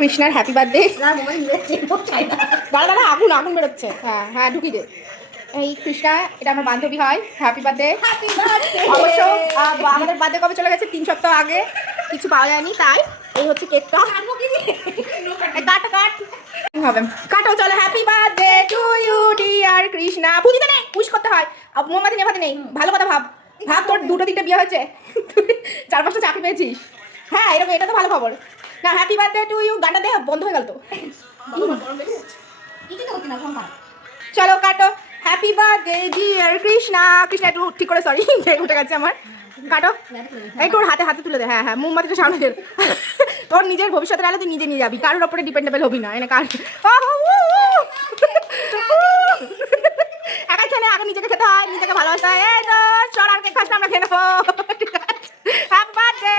কৃষ্ণার happy birthday. দাঁড়া দাঁড়া, আগুন আগুন বেরোচ্ছে। হ্যাঁ হ্যাঁ, ঢুকি দে। এই কৃষ্ণা, এটা আমার বান্ধবী হয়। Happy birthday. অবশ্য আমাদের বার্থডে কবে চলে গেছে, 3 সপ্তাহ আগে। কিছু পাওয়া যায়নি, তাই এই হচ্ছে কেকটা। কাট কাট হবে, কাটো চলো। Happy birthday to you dear Krishna. পুজিতে নেই, উইশ করতে হয়। মোমবাতি নেভাতে নেই। ভালো কথা ভাব, ভাব তোর 2-3টে বিয়ে হয়েছে, 4-5টা চাকরি পেয়েছিস। হ্যাঁ এরকম, এটা তো ভালো খবর না। হ্যাপি বার্থডে টু ইউ, গানটা দে, বন্ধ হয়ে গেল তো। চলো কাটো। Happy birthday dear Krishna. Krishna একটু ঠিক করে, সরি উঠে গেছে আমার। কাটো একটু, ওর হাতে হাতে তুলে দে। হ্যাঁ হ্যাঁ, মোমবাতিটা সামনে দে। তোর নিজের ভবিষ্যতের আলো তুই নিজে নিয়ে যাবি, কারোর ওপরে ডিপেন্ডেবল হবি না। এনে কার একাই খেলে, আগে নিজেকে খেতে হয়, নিজেকে ভালোবাসতে হয়। এই তো চল, আর কেক খাস না, আমরা খেয়ে নেবো। Happy birthday.